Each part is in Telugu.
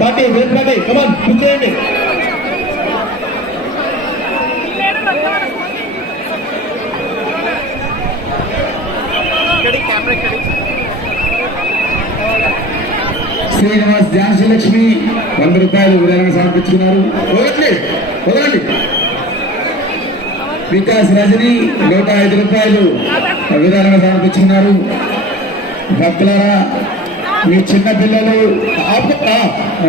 పార్టీ వేరు పార్టీ కమాన్ కూర్చోండి శ్రీనివాస్ ఝాన్సీ లక్ష్మి వంద రూపాయలు విరాళంగా సమర్పించుకున్నారు. వదలండి వదలండి వికాస్ రజని నూట ఐదు రూపాయలు విరాళంగా సమర్పించుకున్నారు. భక్తులారా మీ చిన్న పిల్లలు ఆపు- ఆ,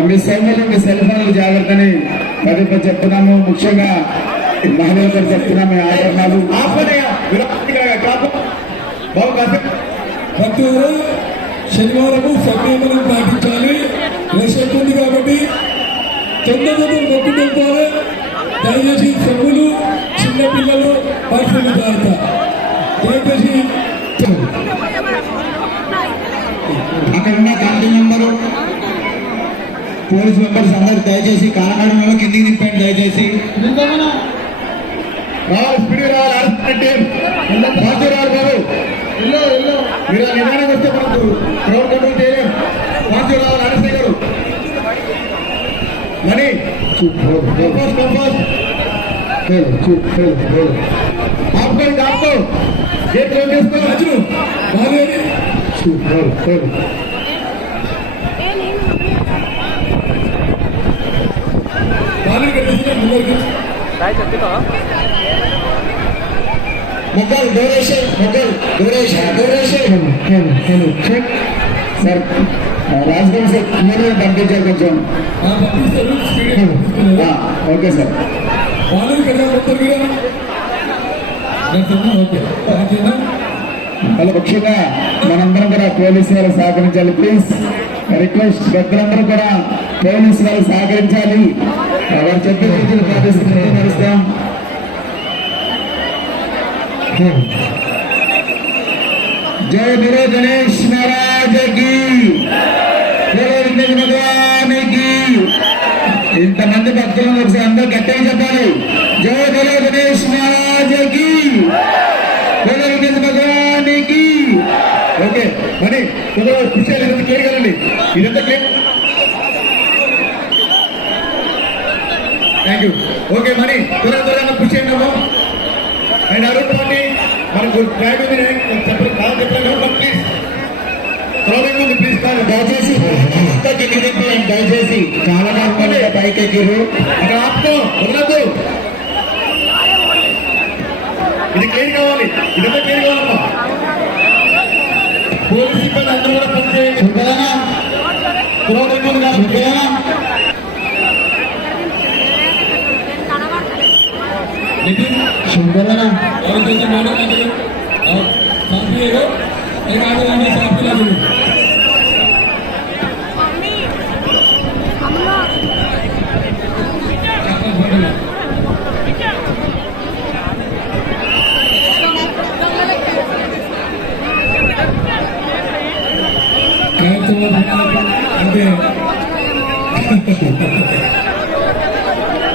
మీ సైన్యులు మీ సెల్ ఫోన్లు జాగ్రత్తని పదే పదే చెప్తున్నాము. ముఖ్యంగా మహిళలతో చెప్తున్నాము ఈ ఆభరణాలు భక్తులు శనివారము సంయమనం పాటించాలి ఉంది కాబట్టి తొందరగా మొక్కు తెంపాలి దయచేసి సభ్యులు చిన్నపిల్లలు పరిస్థితి జాగ్రత్త. దయచేసి అక్కడ ఉన్న కమిటీ మెంబరు పోలీస్ మెంబర్స్ అందరు దయచేసి కాలనాడంలో కిందికి నింపండి దయచేసి. రావాలి స్పీడ్ రావాలి రాజు ఇల్లు ఇల్లు మీరు నిదానం వస్తే మనకు క్రౌడ్ కంట్రోల్ చేయలేం. రాజు రావాలి అరెస్ట్ గారు కంపోజ్ కంపోజ్ खेल चुप खेल खेलो। खेलो आपको आपको ये चौबीस को राजू भागे चुप खेल खेल। भागे के लिए मुगल काय करते तो मुगल गोरेश मुगल गोरेश गोरेश खेल खेल खेल चेक सर राजगंज से मेरे बंदे जगह जॉन हाँ बंदे से रूट स्पीड हाँ। ओके सर బాగా కదా. మొత్తం ఓకే. ఓకేనా అలా ముఖ్యంగా మనందరం కూడా పోలీసు వాళ్ళు సహకరించాలి. ప్లీజ్ రిక్వెస్ట్ పెద్దలందరూ కూడా పోలీసు వాళ్ళు సహకరించాలి. వారు చెప్పే రీతిలో పాటిస్తూ నడుస్తాం జై గురు గణేష్ మహారాజకి ఇంతమంది భక్తులు ఒకసారి అందరూ గట్టిగా చెప్పాలి జై గురు గణేష్ మహారాజ్కి జై విఘ్నేశ్వర భగవానికి మరి కొందరు ఇదంతా క్లియర్ కదండి. ఇదంతా క్లియర్ థ్యాంక్ యూ ఓకే మరి త్వరగా త్వరగా పుష్ చేయండి అండ్ అరుణ్ పార్టీ మనకు డ్రైవ్ ఉంది చెప్పండి కాదు చెప్పండి ప్లీజ్ ప్రాబ్లం ఉంది ప్లీజ్ కాదు. దయచేసి దయచేసి చాలా కాకుండా పైకి ఎక్కిరు అక్కడ ఆపుకో వదలద్దు. ఇది క్లియర్ కావాలి. ఇదంతా క్లియర్ కావాలమ్మా. పోలీస్ సిబ్బంది అందరూ కూడా పనిచేయండి పురోగతి గారు నితిన్ ఎవరు అంటే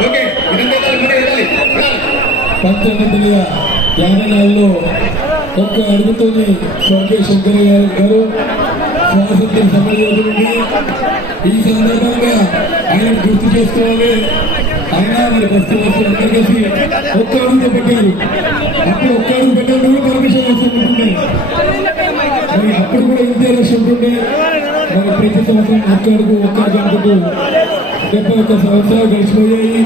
ఓకే ఇదంతా కూడా వెళ్ళాలి వెళ్ళాలి. పంతొమ్మిది వందల యాభై నాలుగులో ఒక్క అడుగుతోని స్వర్గీయ శంకరయ్య గారు స్వాతంత్ర సమరయోధుడిని ఈ సందర్భంగా ఆయన గుర్తు చేసుకోవాలి. అయినా మరి వస్తు అందరు కలిసి ఒక్క అడుగుతో పెట్టారు. అప్పుడు ఒక్క అడుగు పెట్టారు కూడా పర్మిషన్ మరి అప్పుడు కూడా ఇంతే రష్ ఉంటుండే. మరి ప్రతి సంవత్సరం ఒక్క ఒక్క గంటకు డెబ్బై ఒక్క సంవత్సరాలు గడిచిపోయాయి.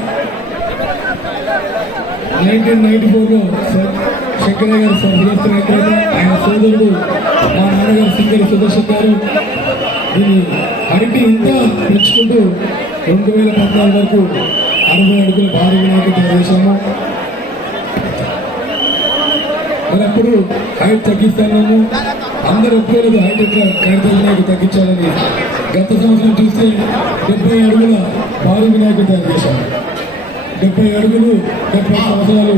నైన్టీన్ నైన్టీ ఫోర్లో శంకరయ్య గారు స్వర్గస్థులు అయిపోయారు ఆయన సోదరుడు మా నాన్నగారు సింగర్ సుదర్శన్ గారు దీన్ని అరటి ఇంకా పెంచుకుంటూ రెండు వేల పద్నాలుగు వరకు అరవై అడుగుల భారీ వినాయకుడు తయారు చేశాము. మరి అప్పుడు హైట్ తగ్గిస్తాము అందరూ ఒప్పుకోలేదు హైటెక్ ఎట్లా కడత వినాయకుడు తగ్గించాలని గత సంవత్సరం చూస్తే డెబ్బై అడుగుల భారీ వినాయకుడు తయారు చేశారు. డెబ్బై అడుగులు డెబ్బై సంవత్సరాలు